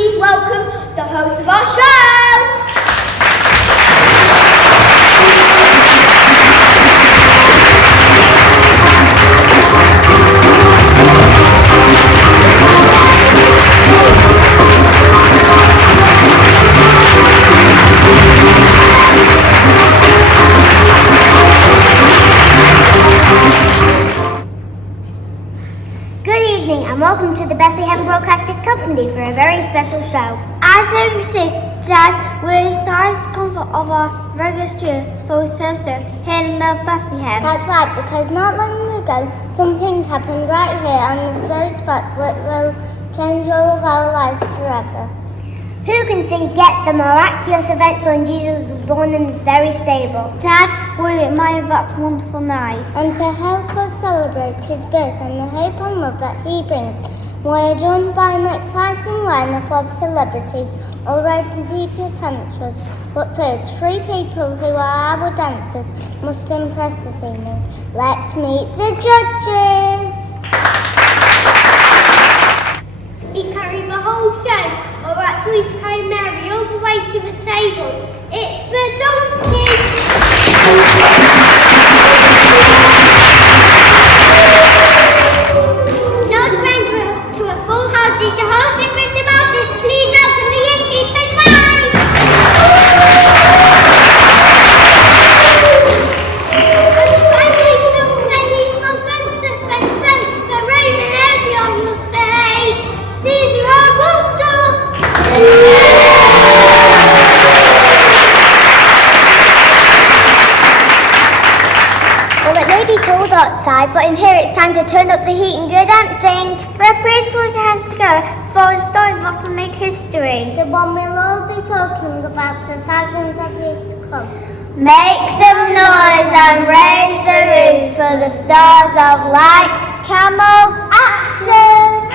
please welcome the host of our show. And welcome to the Bethlehem Broadcasting Company for a very special show. As you can see, Dad, we're inside the comfort of our regular studio for Thursday here in Bethlehem. That's right, because not long ago, something happened right here on this very spot that will change all of our lives forever. Who can forget the miraculous events when Jesus was born in this very stable? Dad, we admire that wonderful night. And to help us celebrate his birth and the hope and love that he brings, we are joined by an exciting lineup of celebrities all ready to dance us. But first, 3 people who are our dancers must impress this evening. Let's meet the judges. He carried the whole show. Alright, please carry Mary all the way to the stables. It's the donkey! No stranger to a full house is the host of the Mouses. Please welcome the innkeeper's wife! And finally, some say he's no census, then sense the Roman Albion will say, Caesar Augustus! Well, it may be cold outside, but in here it's time to turn up the heat and go dancing. So the priesthood has to go for a story that will make history. The one we'll all be talking about for thousands of years to come. Make some noise and raise the roof for the stars of light. Camel action!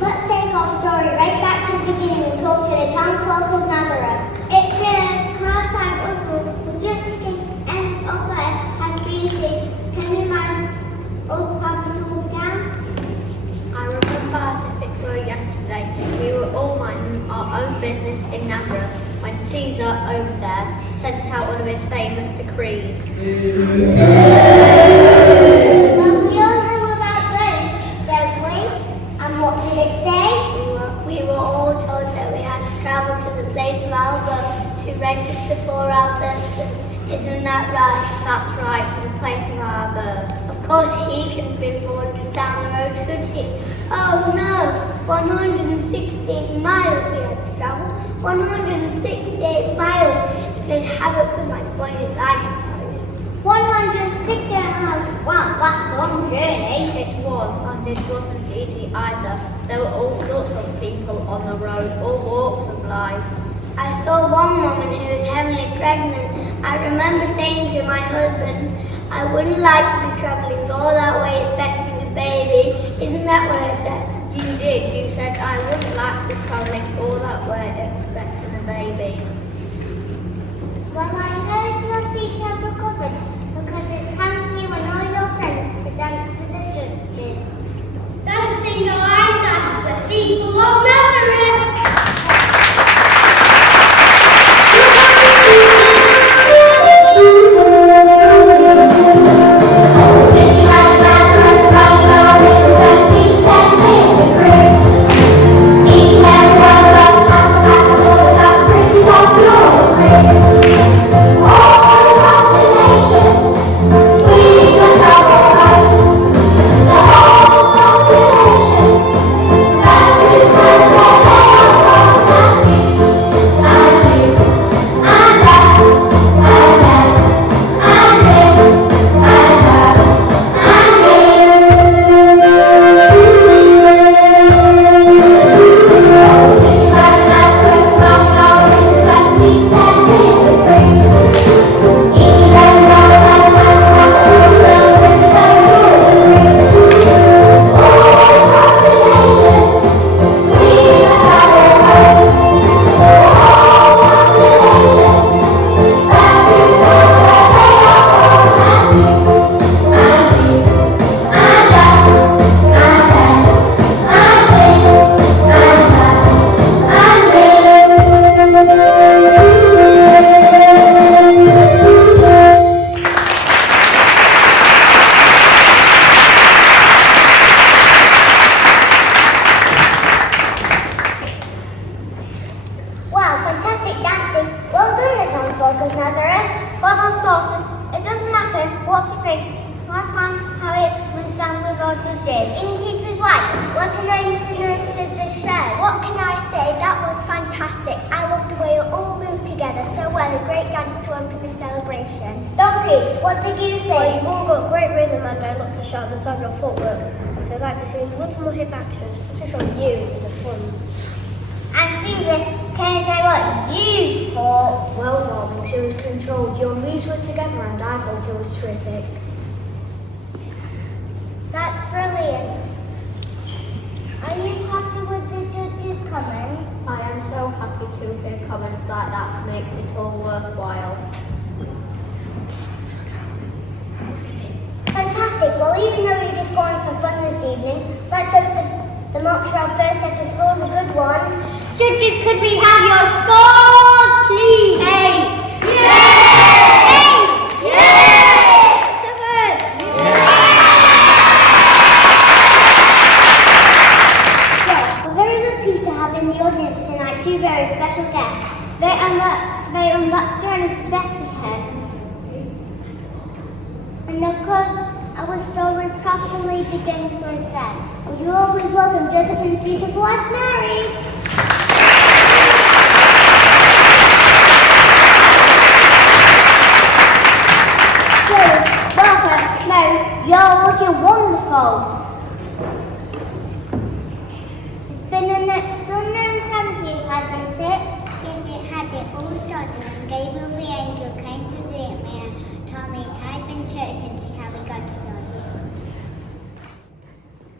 Let's take our story right back to the beginning and talk to the townsfolk of Nazareth. It's been a hard time but just because the end of the earth has been seen. Can you remind us how it all began? I remember as if it were yesterday, we were all minding our own business in Nazareth when Caesar over there sent out one of his famous decrees. Well, we all know about those, don't we? And what did it say? We were all told that we had to travel to the place of our birth to register for our census. Isn't that right? That's right, to the place of our birth. Of course, he can be born just down the road, couldn't he? Oh no, 168 miles we had to travel. 168 miles. You can have it with my boy as I can tell you. 160 miles. Wow, that's a long journey. It was, and it wasn't easy either. There were all sorts of people on the road, all walks of life. I saw one woman who was heavily pregnant. I remember saying to my husband, I wouldn't like to be travelling all that way expecting a baby. Isn't that what I said? You did. You said I wouldn't like to be travelling all that way expecting a baby. Well, I hope your feet have recovered because it's time for you and all your friends to dance with the judges. Dancing the line dance, the people of Nazareth! judges. Innkeeper's wife, what an opener to the show. What can I say? That was fantastic. I loved the way you all moved together so well. A great dance to open the celebration. Donkey, what did you think? Well, you've all got great rhythm and I love the sharpness of your footwork. But I'd like to see lots more hip actions, especially on you in the front. And Caesar, can you say what you thought? Well, darlings, it was controlled. Your moves were together and I thought it was terrific. That's brilliant. Are you happy with the judges' comments? I am so happy to hear comments like that. Makes it all worthwhile. Fantastic. Well, even though we're just going for fun this evening, let's hope the marks for our first set of scores are good ones. Judges, could we have your scores, please? 8. Yay! 8. Yay! 7. We're very lucky to have in the audience tonight 2 very special guests. They are back journey to Bethlehem. And of course, our story properly begins with them. Would you all please welcome Josephine's beautiful wife, Mary? Please, welcome, Mary. You're looking wonderful. It's been an extraordinary time for you, hasn't it? Yes, it has. It all started when Gabriel the angel came to visit me and told me to type in church and take out God's son.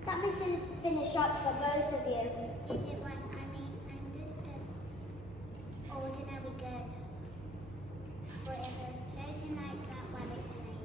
That must have been a shock for both of you. Is it one? I'm just an ordinary girl. But if it was chosen like that, well, it's amazing.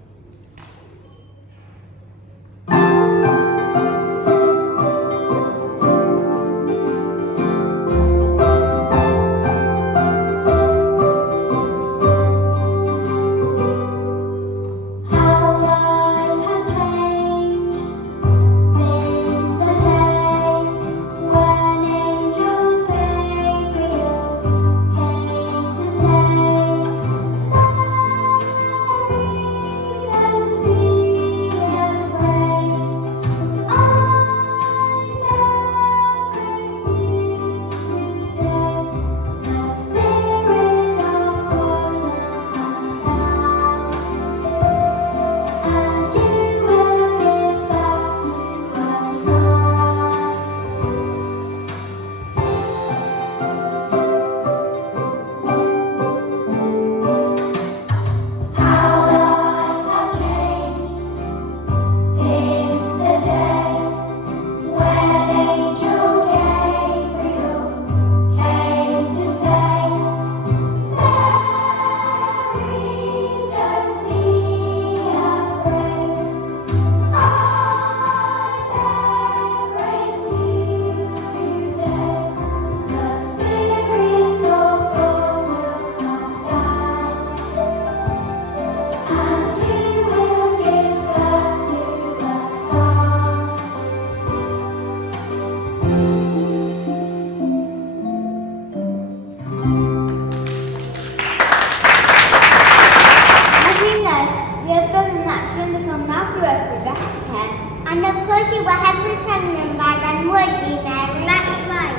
And of course you were heavily pregnant by then, weren't you, Mary? That's right.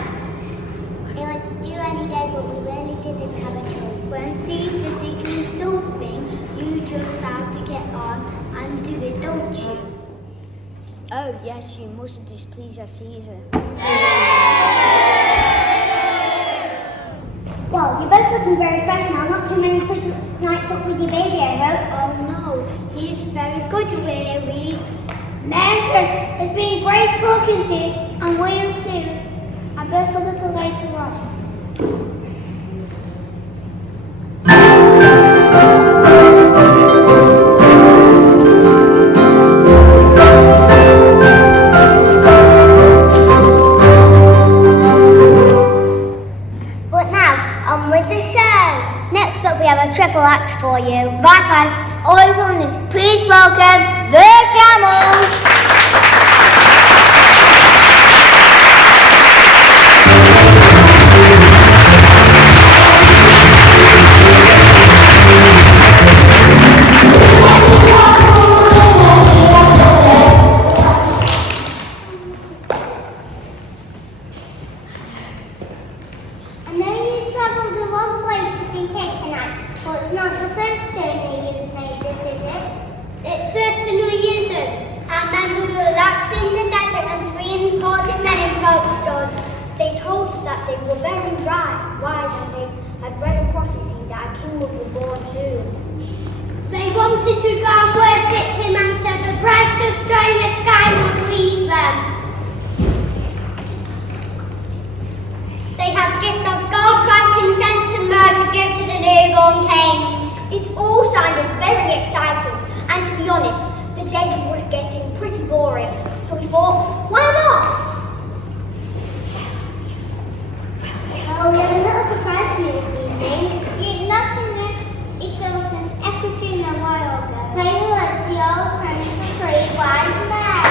It was due any day, but we really didn't have a choice. When Caesar did me something, you just have to get on and do it, don't you? Oh, yes, you mustn't displease our Caesar. Well, you're both looking very fresh now. Not too many sleepless nights up with your baby, I hope. Oh no, he's very good, really. Memphis, it's been great talking to you, and we'll see you soon. I'll go for this later on. But now, on with the show. Next up, we have a triple act for you. Right, all everyone is please welcome the Camels. be here tonight, but it's not the first journey you've made this, is it? It certainly isn't. I remember we were last in the desert and 3 important men approached us. They told us that they were very wise and they had read a prophecy that a king would be born soon. They wanted to go and worship him and said the brightest star in the sky would lead them. They had gifts of gold, frankincense and myrrh to give to the newborn king. It all sounded very exciting, and to be honest, the desert was getting pretty boring. So we thought, why not? Oh, we have a little surprise for you this evening. You've not seen this equal since equity in the wild. Say hello to your old friends, the 3 wise men.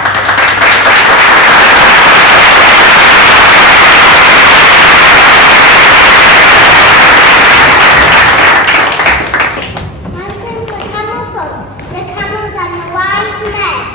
Mountain, the camel folk, the camels and the wise men.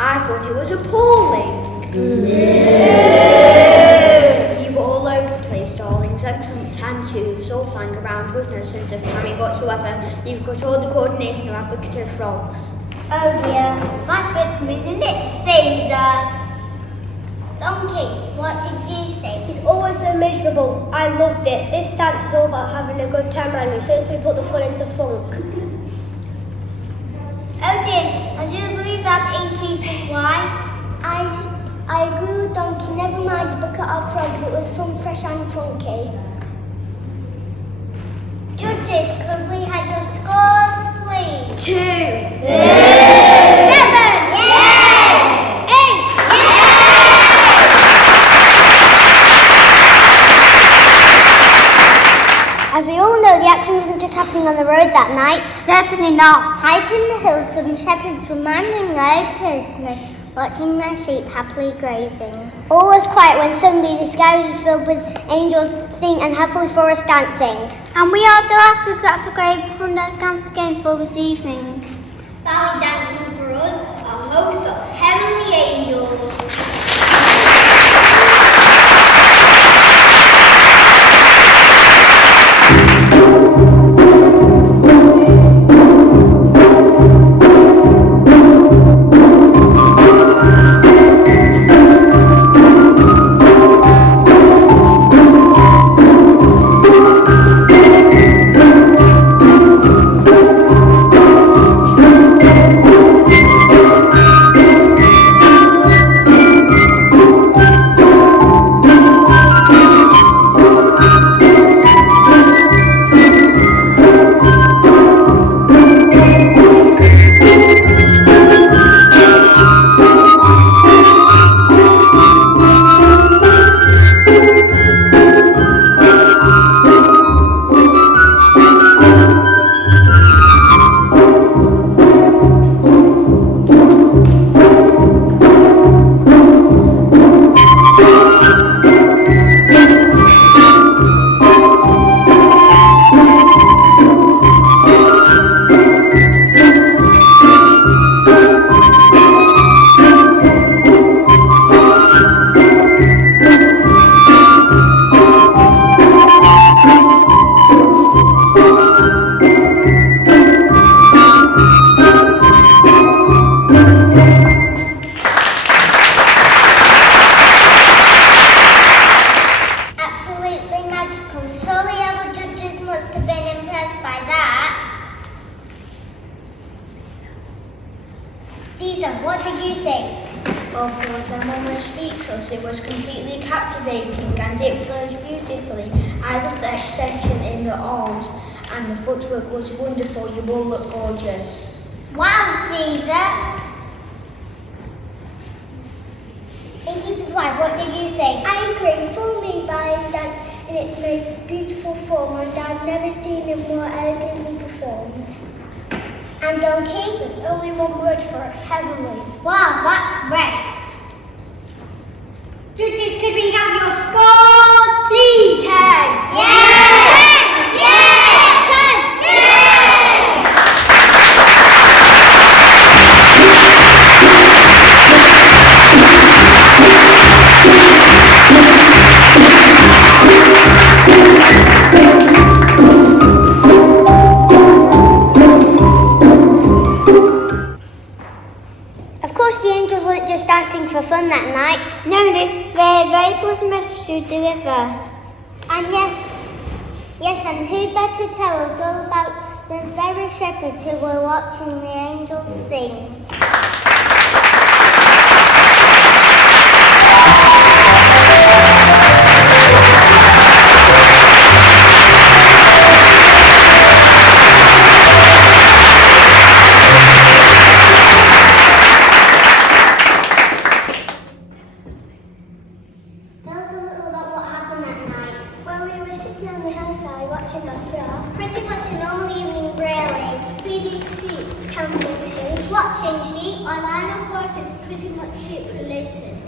I thought it was appalling. You were all over the place, darlings. Excellent hand-shoes, all flying around with no sense of timing whatsoever. You've got all the coordination of applicative frogs. Oh dear, that's a bit isn't it, Caesar? Donkey, what did you think? It's always so miserable. I loved it. This dance is all about having a good time and we certainly put the fun into funk. Oh dear, I do agree with that innkeeper's wife. I agree with Donkey, never mind the bucket of frogs, it was fun, fresh and funky. Judges, could we have your scores, please? 2. 7! Yay! 8. As we all know, the action wasn't just happening on the road that night. Certainly not. High up in the hills, some shepherds were minding their business, watching their sheep happily grazing. All was quiet when suddenly the sky was filled with angels singing and happily forest dancing. And we are delighted to great fun that comes again for this evening. Valley dancing for us, a host of heavenly angels. I'm almost speechless. It was completely captivating and it flowed beautifully. I loved the extension in the arms and the footwork was wonderful. You all look gorgeous. Wow, Caesar! Innkeeper's wife, what did you think? I agree. For me, ballet dance in its most beautiful form, and I've never seen it more elegantly performed. And Donkey? There's only one word for it, heavenly. Wow, that's great. Judges, could we have your scores, please? 10. Yay! 10. Yay! 10. Yay! Of course, the angels weren't just dancing for fun that night. No, they had a very important message to deliver. And yes, and who better tell us all about the very shepherds who were watching the angels sing? Tell us a little about what happened that night. Well, we were sitting on the hillside watching our flock, Pretty much a normal evening, really. feeding sheep, counting sheep. Watching sheep. Our line of work is pretty much sheep related.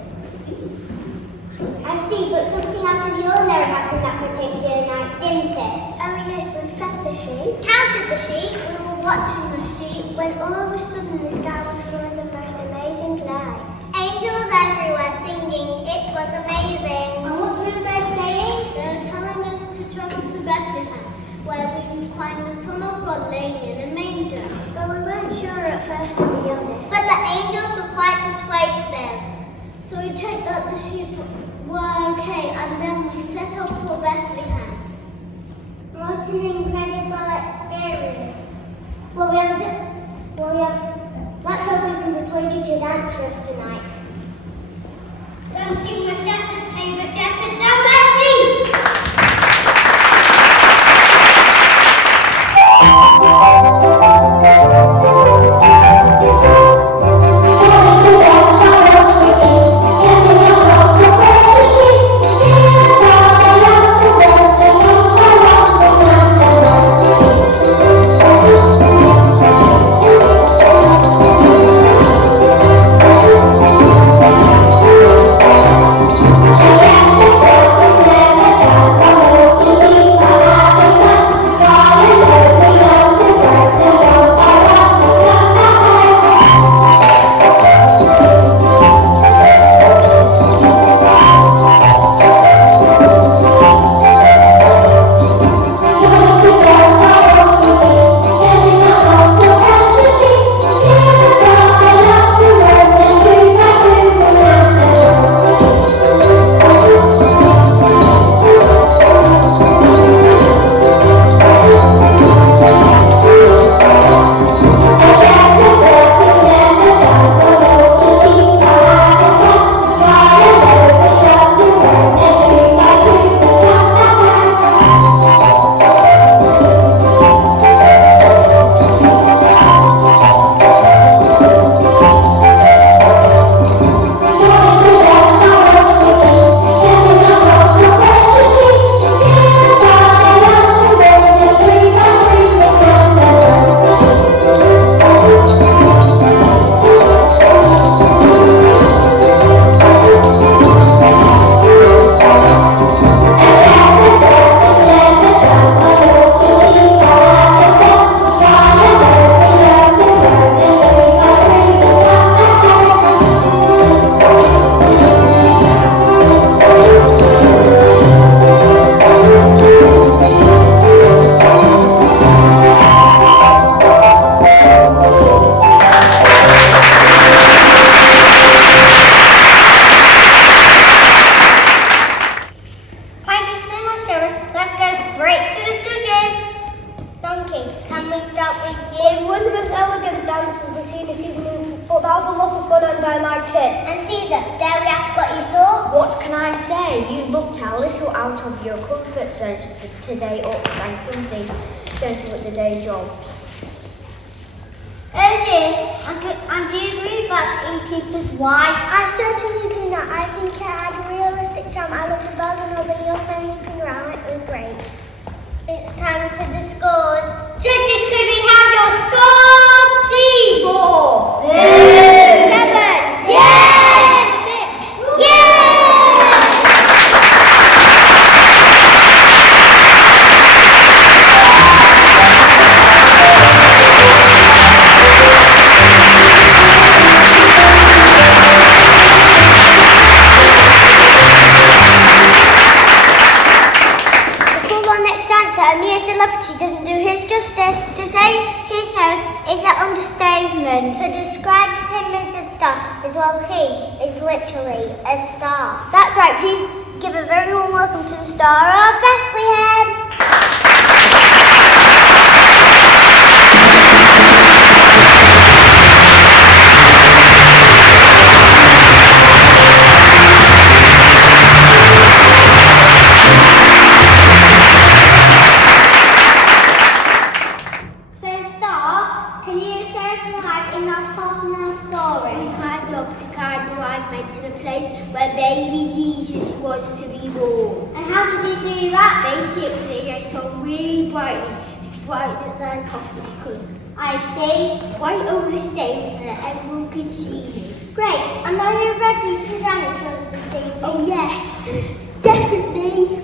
I see, but something out of the ordinary happened that particular night, didn't it? Oh yes, we fed the sheep. Counted the sheep. We were watching the sheep when all of a sudden the sky was full of the most amazing light. Angels everywhere singing. It was amazing. And what were they saying? They were telling us to travel to Bethlehem, where we would find the Son of God laying in a manger. But we weren't sure at first, to be honest. But the angels were quite persuasive. So we checked that the sheep were okay, and then we set off for Bethlehem. What an incredible experience. Let's hope we can persuade you to dance for us tonight. Don't sing my shepherds, hey, my shepherds are mercy! say you looked a little out of your comfort zone today, up and clumsy, don't look the day jobs. Oh dear, and do you agree about the innkeeper's wife? I certainly do not. I think it had a realistic charm. I loved the bells and all the young men leaping around. It was great. It's time for the scores. Judges, could we have your scores, please? 4. 7. Yay! 6. Yay! A mere celebrity doesn't do his justice. To say his host is an understatement. To describe him as a star as well, he is literally a star. That's right, please give a very warm welcome to the Star of Bethlehem. Where baby Jesus was to be born. And how did you do that? Basically, I saw really brightly, as bright as I possibly could. I see. Right over the stage so that everyone could see me. Great. And are you ready to dance for us this evening? Oh yes, definitely.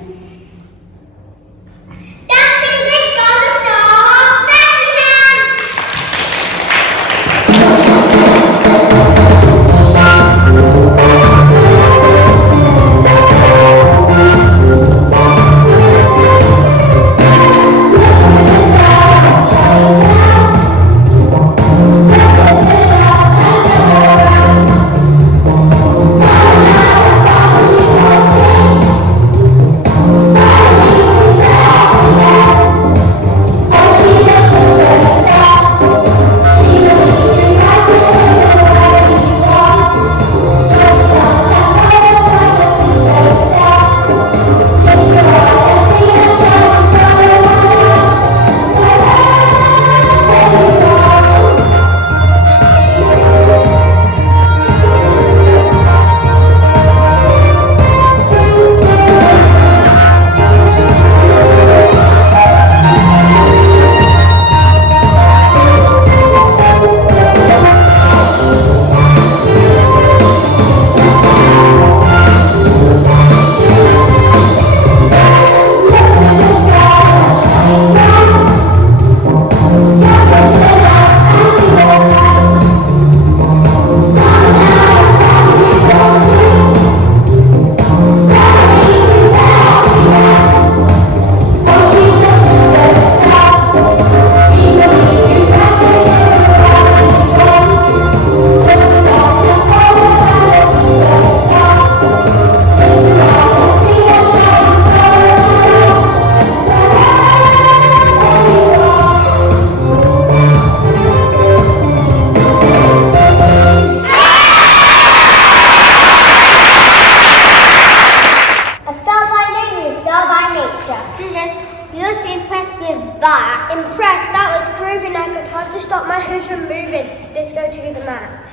Dancing Disco, the Star of Bethlehem!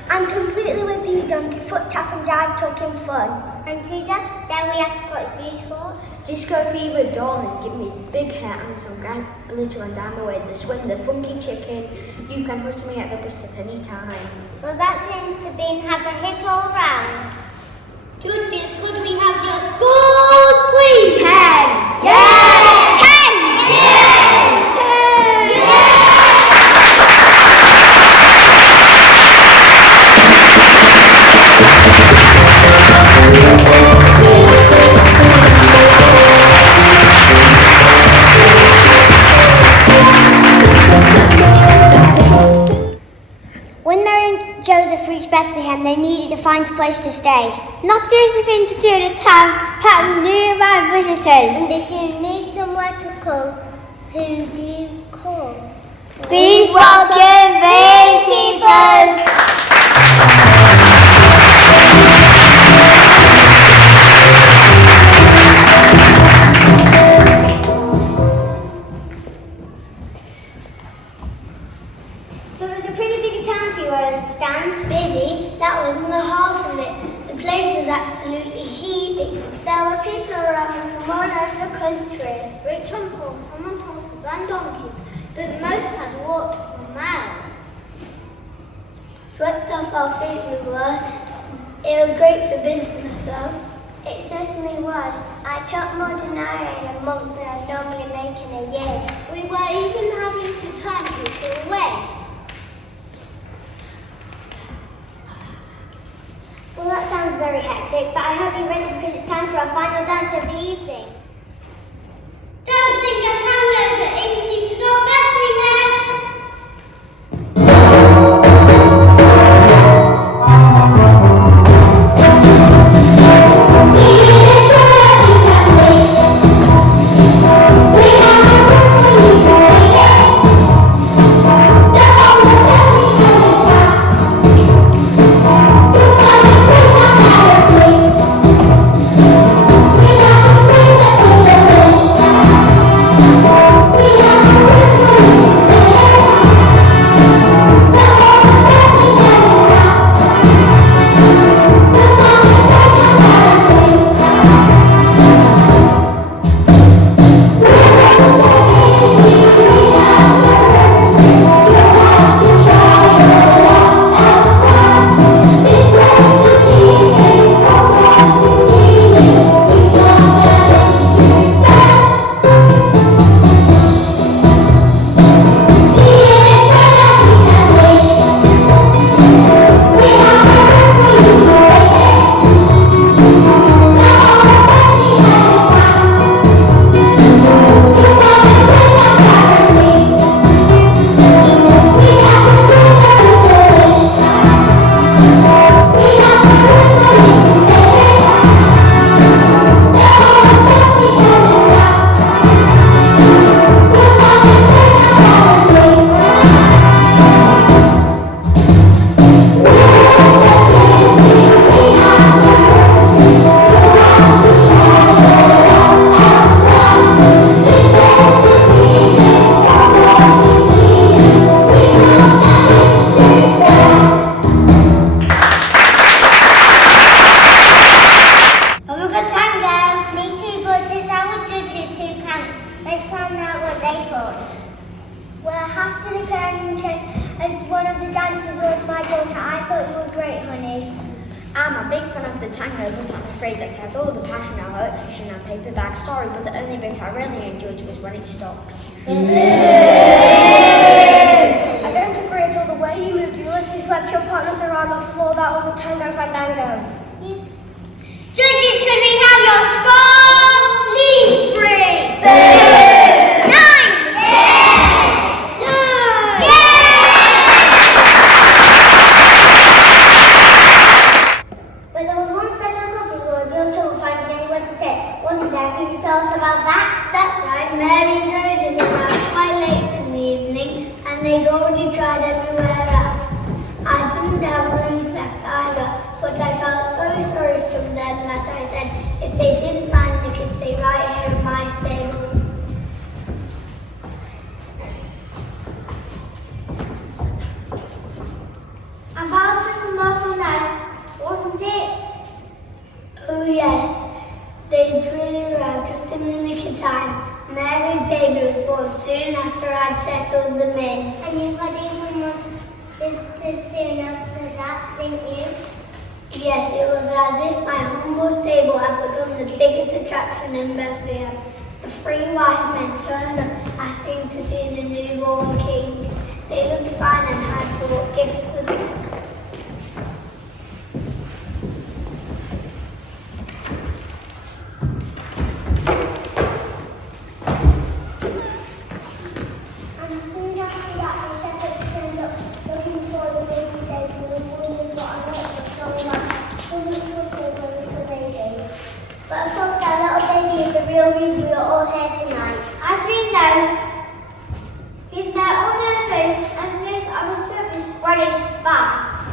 I'm completely with you, donkey. Foot tap and jive, talking fun. And Caesar, then we ask what you for. Disco fever, darling, give me big hair and some glitter and I'm away. The swing, the funky chicken. You can hustle me at the bus stop any time. Well, that seems to be have a hit all round. Judges, could we have your scores, please? 10. Yeah! 10! Yeah! 10! Yeah! When Mary and Joseph reached Bethlehem, they needed to find a place to stay. Not an easy thing to do in a town packed with nearby visitors. And if you need somewhere to call, who do you call? Please welcome the innkeepers. country, rich on horses, some on horses and donkeys, but most had walked for miles. Swept off our feet we were. It was great for business though. It certainly was. I took more denarii in a month than I normally make in a year. We were even having to turn people away. Well, that sounds very hectic, but I hope you're ready because it's time for our final dance of the evening. Dancing a tango for innkeepers of Bethlehem. I'm a big fan of the tango, but I'm afraid that has all the passion I hurt fishing and paper bags. Sorry, but the only bit I really enjoyed was when it stopped. I don't agree at all. The way you moved, you literally swept your partners around the floor. That was a tango fandango. Judges, can we have your score? Leave free. Can you tell us about that? That's right, Mary and Joseph arrived quite late in the evening and they'd already tried everywhere else. I didn't have rooms left either, but I felt so sorry for them that I said if they didn't mind they could stay right here in my stable. And that was just a normal night, wasn't it? Oh yes. They'd really arrived just in the nick of time. Mary's baby was born soon after I'd settled them in. And you had even more visitors soon after that, didn't you? Yes, it was as if my humble stable had become the biggest attraction in Bethlehem. The 3 wise men turned up asking to see the newborn king. They looked fine and had brought gifts for them. But of course that little baby is the real reason we are all here tonight. As we know, he's now on our food and news of his birth is spreading fast.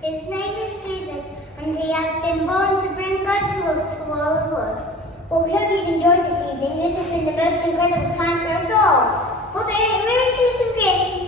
His name is Jesus and he has been born to bring God's love to all of us. Well, we hope you've enjoyed this evening. This has been the most incredible time for us all. But it really seems to be